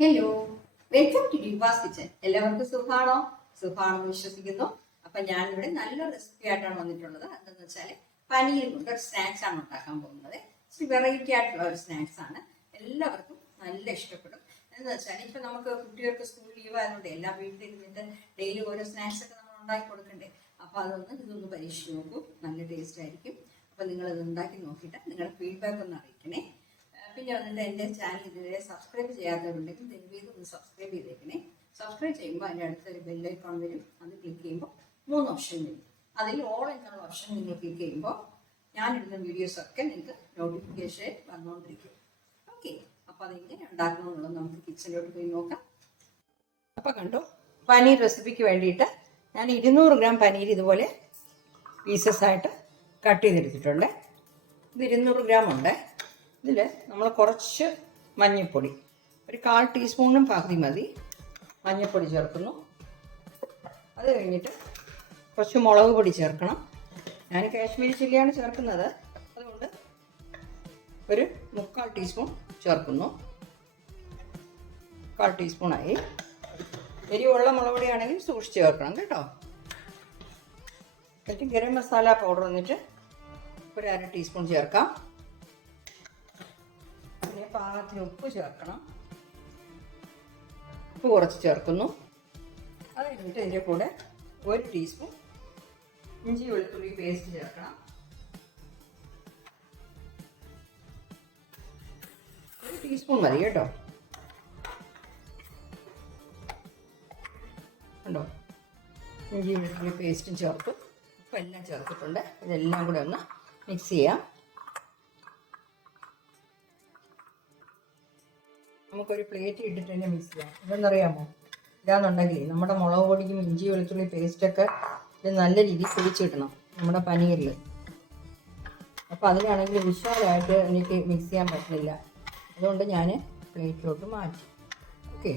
Hello welcome to Diva's kitchen എല്ലാവർക്കും സുഖാണോ? സുഖമാണെന്ന് വിശ്വസിക്കുന്നു. അപ്പൊ ഞാൻ ഇവിടെ നല്ല റെസിപ്പി ആയിട്ടാണ് വന്നിട്ടുള്ളത്. എന്തെന്ന് വെച്ചാൽ പനീർ കൊണ്ട് ഒരു സ്നാക്സ് ആണ് ഉണ്ടാക്കാൻ പോകുന്നത്. വെറൈറ്റി ആയിട്ടുള്ള ഒരു സ്നാക്സ് ആണ്. എല്ലാവർക്കും നല്ല ഇഷ്ടപ്പെടും. എന്ന് വെച്ചാൽ ഇപ്പൊ നമുക്ക് കുട്ടികൾക്ക് സ്കൂൾ ലീവ് ആയതുകൊണ്ട് എല്ലാ വീട്ടിൽ ഇരുന്നിട്ട് ഡെയിലി ഓരോ സ്നാക്സ് ഒക്കെ നമ്മൾ ഉണ്ടാക്കി കൊടുക്കണ്ടേ? അപ്പൊ അതൊന്ന് ഇതൊന്ന് പരീക്ഷിച്ച് നോക്കൂ. നല്ല ടേസ്റ്റ് ആയിരിക്കും. അപ്പൊ നിങ്ങൾ ഇത് ഉണ്ടാക്കി നോക്കിയിട്ട് നിങ്ങളുടെ ഫീഡ്ബാക്ക് ഒന്ന് അറിയിക്കണേ. പിന്നെ വന്നിട്ട് എന്റെ ചാനൽ ഇതുവരെ സബ്സ്ക്രൈബ് ചെയ്യാത്തവരുണ്ടെങ്കിൽ ദയവേത് ഒന്ന് സബ്സ്ക്രൈബ് ചെയ്തേക്കണേ. സബ്സ്ക്രൈബ് ചെയ്യുമ്പോൾ അതിന്റെ അടുത്തൊരു ബെല്ലൈക്കോൺ വരും. അത് ക്ലിക്ക് ചെയ്യുമ്പോൾ മൂന്ന് ഓപ്ഷൻ വരും. അതിൽ ഓൾ എന്നുള്ള ഓപ്ഷൻ നിങ്ങൾ ക്ലിക്ക് ചെയ്യുമ്പോൾ ഞാനിടുന്ന വീഡിയോസ് ഒക്കെ നിങ്ങൾക്ക് നോട്ടിഫിക്കേഷൻ വന്നുകൊണ്ടിരിക്കും ഓക്കെ അപ്പോൾ അതെങ്ങനെ ഉണ്ടാക്കണമെന്നുള്ളത് നമുക്ക് കിച്ചണിലോട്ട് പോയി നോക്കാം. അപ്പോൾ കണ്ടു പനീർ റെസിപ്പിക്ക് വേണ്ടിയിട്ട് ഞാൻ ഇരുന്നൂറ് ഗ്രാം പനീർ ഇതുപോലെ പീസസ് ആയിട്ട് കട്ട് ചെയ്തെടുത്തിട്ടുണ്ട്. ഇത് ഇരുന്നൂറ് ഗ്രാം ഉണ്ട്. ഇതിൽ നമ്മൾ കുറച്ച് മഞ്ഞൾപ്പൊടി ഒരു കാൽ ടീസ്പൂണും പകുതി മതി. മഞ്ഞൾപ്പൊടി ചേർക്കുന്നു. അത് കഴിഞ്ഞിട്ട് കുറച്ച് മുളക് പൊടി ചേർക്കണം. ഞാൻ കാശ്മീരി ചില്ലിയാണ് ചേർക്കുന്നത്. അതുകൊണ്ട് ഒരു മുക്കാൽ ടീസ്പൂൺ ചേർക്കുന്നു. കാൽ ടീസ്പൂണായി. എരിവുള്ള മുളക് പൊടിയാണെങ്കിൽ സൂക്ഷിച്ച് ചേർക്കണം കേട്ടോ. എന്നിട്ട് ഗരം മസാല പൗഡർ വന്നിട്ട് ഒരു അര ടീസ്പൂൺ ചേർക്കാം. പാകത്തിന് ഉപ്പ് ചേർക്കണം. ഉപ്പ് കുറച്ച് ചേർക്കുന്നു. അത് കഴിഞ്ഞിട്ട് ഇതിന്റെ കൂടെ ഒരു ടീസ്പൂൺ ഇഞ്ചി വെളുത്തുള്ളി പേസ്റ്റ് ചേർക്കണം. ഒരു ടീസ്പൂൺ മതി കേട്ടോ. ഉണ്ടോ ഇഞ്ചി വെളുത്തുള്ളി പേസ്റ്റും ചേർത്ത്. ഉപ്പെല്ലാം ചേർത്തിട്ടുണ്ട്. ഇതെല്ലാം കൂടെ ഒന്ന് മിക്സ് ചെയ്യാം. നമുക്കൊരു പ്ലേറ്റ് ഇട്ടിട്ട് തന്നെ മിക്സ് ചെയ്യാം. ഇതെന്നറിയാമോ? ഇതാണെന്നുണ്ടെങ്കിൽ നമ്മുടെ മുളക് പൊടിക്കും ഇഞ്ചി വെളുത്തുള്ളി പേസ്റ്റൊക്കെ ഇത് നല്ല രീതിയിൽ പിടിച്ച് കിട്ടണം നമ്മുടെ പനീറിൽ അപ്പോൾ അതിനാണെങ്കിൽ വിശാലമായിട്ട് എനിക്ക് മിക്സ് ചെയ്യാൻ പറ്റുന്നില്ല. അതുകൊണ്ട് ഞാൻ പ്ലേറ്റിലോട്ട് മാറ്റി. ഓക്കെ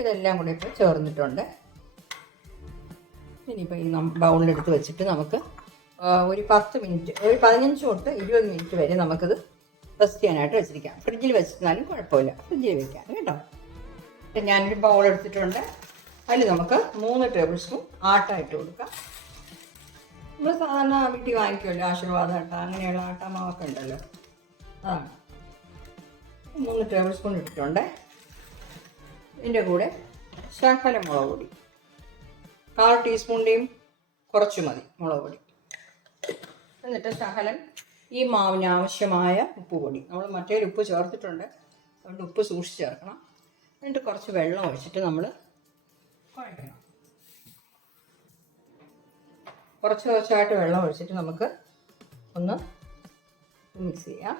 ഇതെല്ലാം കൂടെ ഇപ്പോൾ ചേർന്നിട്ടുണ്ട്. ഇനിയിപ്പോൾ ഈ ബൗളിലെടുത്ത് വെച്ചിട്ട് നമുക്ക് ഒരു പത്ത് മിനിറ്റ് ഒരു പതിനഞ്ച് തൊട്ട് ഇരുപത് മിനിറ്റ് വരെ നമുക്കിത് റെസ്റ്റ് ചെയ്യാനായിട്ട് വെച്ചിരിക്കാം. ഫ്രിഡ്ജിൽ വെച്ചിരുന്നാലും കുഴപ്പമില്ല. ഫ്രിഡ്ജിൽ വെക്കാം. കേട്ടോ? ഞാനൊരു ബൗൾ എടുത്തിട്ടുണ്ട്. അതിൽ നമുക്ക് മൂന്ന് ടേബിൾ സ്പൂൺ ആട്ട ഇട്ട് കൊടുക്കാം. നമ്മൾ സാധാരണ വീട്ടിൽ വാങ്ങിക്കുമല്ലോ ആശീർവാദ ആട്ട അങ്ങനെയുള്ള ആട്ടമാവൊക്കെ ഉണ്ടല്ലോ. അതാണ്. മൂന്ന് ടേബിൾ സ്പൂൺ ഇട്ടിട്ടുണ്ട്. ഇതിന്റെ കൂടെ ശാഖല മുളക് പൊടി. കാൽ ടീസ്പൂണിന്റെയും കുറച്ച് മതി മുളക് പൊടി. എന്നിട്ട് ശകലം ഈ മാവിന് ആവശ്യമായ ഉപ്പ് പൊടി നമ്മൾ മറ്റേ ഉപ്പ് ചേർത്തിട്ടുണ്ട്. അതുകൊണ്ട് ഉപ്പ് സൂക്ഷിച്ച് ചേർക്കണം. എന്നിട്ട് കുറച്ച് വെള്ളം ഒഴിച്ചിട്ട് നമ്മൾ കുഴക്കണം കുറച്ച് കുറച്ചായിട്ട് വെള്ളം ഒഴിച്ചിട്ട് നമുക്ക് ഒന്ന് മിക്സ് ചെയ്യാം.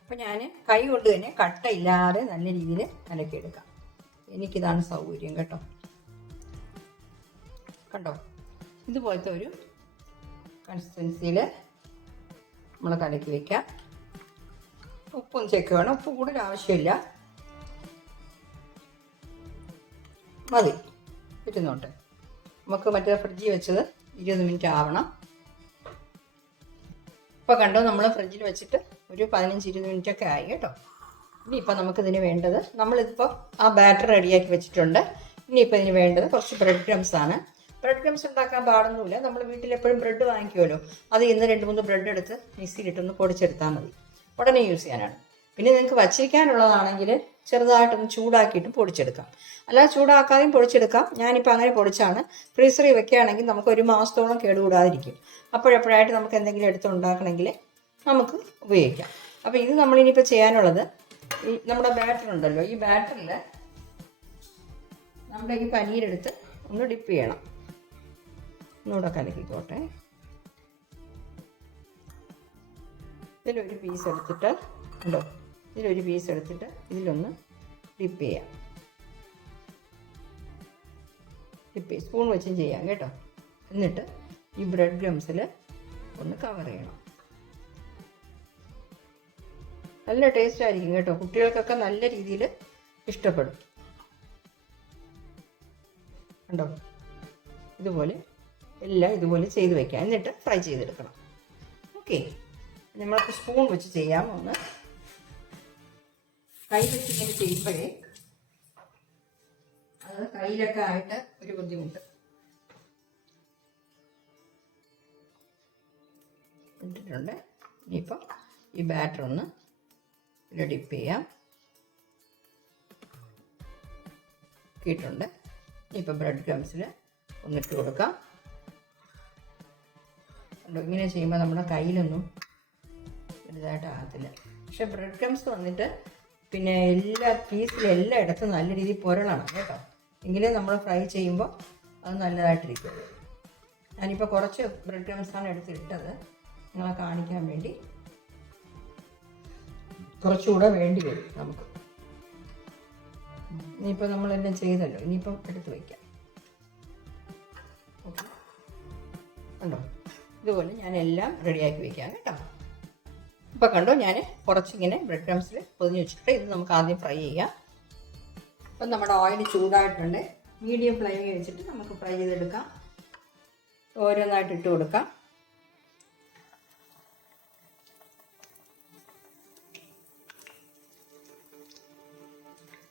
അപ്പം ഞാൻ കൈ കൊണ്ട് തന്നെ കട്ടയില്ലാതെ നല്ല രീതിയിൽ അലക്കിയെടുക്കാം. എനിക്കിതാണ് സൗകര്യം കേട്ടോ. കണ്ടോ? ഇതുപോലത്തെ ഒരു കൺസിസ്റ്റൻസിയിൽ നമ്മൾ കലക്കി വയ്ക്കാം ഉപ്പും ചെക്ക് വേണം. ഉപ്പ് കൂടുതൽ ആവശ്യമില്ല. മതി. ഇരുന്നോട്ടെ നമുക്ക് മറ്റേ ഫ്രിഡ്ജിൽ വെച്ചത് ഇരുപത് മിനിറ്റ് ആവണം. ഇപ്പോൾ കണ്ടോ നമ്മൾ ഫ്രിഡ്ജിൽ വെച്ചിട്ട് ഒരു പതിനഞ്ച് ഇരുപത് മിനിറ്റ് ഒക്കെ ആയി കേട്ടോ. ഇനിയിപ്പോൾ നമുക്കിതിന് വേണ്ടത് നമ്മളിപ്പോൾ ആ ബാറ്റർ റെഡിയാക്കി വെച്ചിട്ടുണ്ട്. ഇനിയിപ്പോൾ ഇതിന് വേണ്ടത് കുറച്ച് ബ്രെഡ് ക്രംസ് ആണ്. ബ്രെഡ് ക്രംസ് ഉണ്ടാക്കാൻ പാടൊന്നുമില്ല. നമ്മൾ വീട്ടിലെപ്പോഴും ബ്രെഡ് വാങ്ങിക്കുമല്ലോ. അത് ഇന്ന് രണ്ട് മൂന്ന് ബ്രെഡ് എടുത്ത് മിക്സിയിലിട്ടൊന്ന് പൊടിച്ചെടുത്താൽ മതി. ഉടനെ യൂസ് ചെയ്യാനാണ്. പിന്നെ നിങ്ങൾക്ക് വച്ചിരിക്കാനുള്ളതാണെങ്കിൽ ചെറുതായിട്ടൊന്ന് ചൂടാക്കിയിട്ടും പൊടിച്ചെടുക്കാം. അല്ല ചൂടാക്കാതെയും പൊടിച്ചെടുക്കാം. ഞാനിപ്പോൾ അങ്ങനെ പൊടിച്ചാണ്. ഫ്രീസറിൽ വെക്കുകയാണെങ്കിൽ നമുക്ക് ഒരു മാസത്തോളം കേടുകൂടാതിരിക്കും. അപ്പോഴപ്പോഴായിട്ട് നമുക്ക് എന്തെങ്കിലും എടുത്ത് ഉണ്ടാക്കണമെങ്കിൽ നമുക്ക് ഉപയോഗിക്കാം. അപ്പോൾ ഇത് നമ്മളിനിയിപ്പോൾ ചെയ്യാനുള്ളത് ഈ നമ്മുടെ ബാറ്റർ ഉണ്ടല്ലോ. ഈ ബാറ്ററിൽ നമ്മുടെ ഈ പനീരെടുത്ത് ഒന്ന് ഡിപ്പ് ചെയ്യണം. ഒന്നുകൂടെ കലക്കിക്കോട്ടെ. ഇതിലൊരു പീസ് എടുത്തിട്ട് ഉണ്ടോ? ഇതിലൊരു പീസ് എടുത്തിട്ട് ഇതിലൊന്ന് ഡിപ്പ് ചെയ്യാം. ഡിപ്പ് ചെയ്യും. സ്പൂൺ വെച്ചും ചെയ്യാം കേട്ടോ. എന്നിട്ട് ഈ ബ്രെഡ് ഗ്രംസിൽ ഒന്ന് കവർ ചെയ്യണം. നല്ല ടേസ്റ്റ് ആയിരിക്കും കേട്ടോ. കുട്ടികൾക്കൊക്കെ നല്ല രീതിയിൽ ഇഷ്ടപ്പെടും. കണ്ടോ? ഇതുപോലെ എല്ലാം ഇതുപോലെ ചെയ്ത് വെക്കാം. എന്നിട്ട് ഫ്രൈ ചെയ്തെടുക്കണം. ഓക്കെ നമ്മൾക്ക് സ്പൂൺ വെച്ച് ചെയ്യാം ഒന്ന്. കൈ വെച്ച് ഇങ്ങനെ ചെയ്യുമ്പോഴേ അത് കയ്യിലൊക്കെ ആയിട്ട് ഒരു ബുദ്ധിമുട്ട്. ഇട്ടിട്ടുണ്ട്. ഇനിയിപ്പോൾ ഈ ബാറ്റർ ഒന്ന് ഡിപ്പ് ചെയ്യാം. ഇട്ടിട്ടുണ്ട് ഇനിയിപ്പോൾ ബ്രെഡ് ക്രംസിൽ ഒന്നിട്ട് കൊടുക്കാം. ഇങ്ങനെ ചെയ്യുമ്പോൾ നമ്മുടെ കയ്യിലൊന്നും വലുതായിട്ടാകത്തില്ല പക്ഷെ ബ്രെഡ് ക്രംസ് വന്നിട്ട് പിന്നെ എല്ലാ പീസിലും എല്ലായിടത്തും നല്ല രീതിയിൽ പുരളണം കേട്ടോ. എങ്കിലേ നമ്മൾ ഫ്രൈ ചെയ്യുമ്പോൾ അത് നല്ലതായിട്ടിരിക്കും. ഞാനിപ്പോൾ കുറച്ച് ബ്രെഡ് ക്രംസാണ് എടുത്തിട്ടത്. നിങ്ങളെ കാണിക്കാൻ വേണ്ടി. കുറച്ചുകൂടെ വേണ്ടി വരും നമുക്ക്. ഇനിയിപ്പോൾ നമ്മളെല്ലാം ചെയ്തല്ലോ. ഇനിയിപ്പം എടുത്ത് വയ്ക്കാം കണ്ടോ ഇതുപോലെ ഞാൻ എല്ലാം റെഡിയാക്കി വെക്കാം കേട്ടോ. ഇപ്പോൾ കണ്ടോ ഞാൻ കുറച്ചിങ്ങനെ ബ്രെഡ് ക്രംസിൽ പൊതിഞ്ഞ് വെച്ചിട്ട് ഇത് നമുക്ക് ആദ്യം ഫ്രൈ ചെയ്യാം. ഇപ്പം നമ്മുടെ ഓയിൽ ചൂടായിട്ടുണ്ട്. മീഡിയം ഫ്ലെയിമിൽ വെച്ചിട്ട് നമുക്ക് ഫ്രൈ ചെയ്തെടുക്കാം. ഓരോന്നായിട്ട് ഇട്ട് കൊടുക്കാം.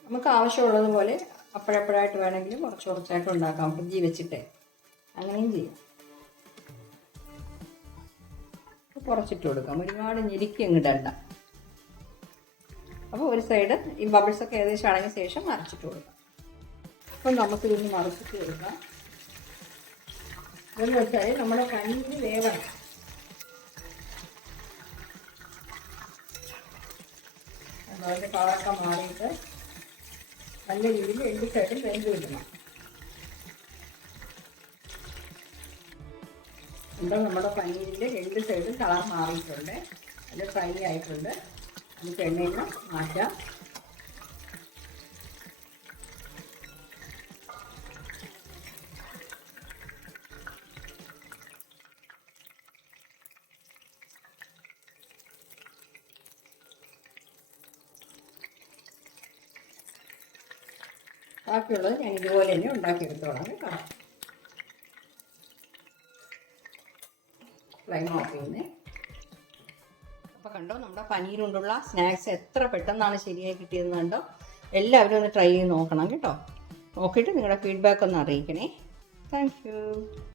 നമുക്ക് ആവശ്യമുള്ളതുപോലെ അപ്പോഴപ്പോഴായിട്ട് വേണമെങ്കിലും കുറച്ച് കുറച്ചായിട്ട് ഉണ്ടാക്കാം. ഫ്രിഡ്ജിൽ വെച്ചിട്ട് അങ്ങനെയും ചെയ്യാം. കുറച്ചിട്ട് കൊടുക്കാം ഒരുപാട് ഞെരുക്കി അങ്ങ് ഇടണ്ട. അപ്പോൾ ഒരു സൈഡ് ഈ ബബിൾസ് ഒക്കെ ഏകദേശം അടങ്ങിയ ശേഷം മറിച്ചിട്ട് കൊടുക്കാം. അപ്പം നമുക്ക് ഇതൊന്ന് മറിച്ചിട്ട് കൊടുക്കാം. എന്ന് വെച്ചാൽ നമ്മുടെ കഞ്ഞി വേവണം. അതിന്റെ കളറൊക്കെ മാറിയിട്ട് നല്ല രീതിയിൽ രണ്ട് സൈഡും വെന്ത് കിട്ടണം. ഇവിടെ നമ്മുടെ പനീരിന്റെ രണ്ട് സൈഡും കളർ മാറിയിട്ടുണ്ട്. അത് ഫ്രൈ ആയിട്ടുണ്ട്. നമുക്ക് എണ്ണയിൽ മാറ്റാം. ബാക്കിയുള്ളത് ഞാൻ ഇതുപോലെ തന്നെ ഉണ്ടാക്കിയെടുത്തോളാം കേട്ടോ. ഫ്ലെയിം ഓഫ് ചെയ്യുന്നത് അപ്പോൾ കണ്ടോ നമ്മുടെ പനീർ കൊണ്ടുള്ള സ്നാക്സ് എത്ര പെട്ടെന്നാണ് ശരിയായി കിട്ടിയതെന്ന് കണ്ടോ? എല്ലാവരും ഒന്ന് ട്രൈ ചെയ്ത് നോക്കണം കേട്ടോ. നോക്കിയിട്ട് നിങ്ങളുടെ ഫീഡ്ബാക്ക് ഒന്ന് അറിയിക്കണേ. താങ്ക്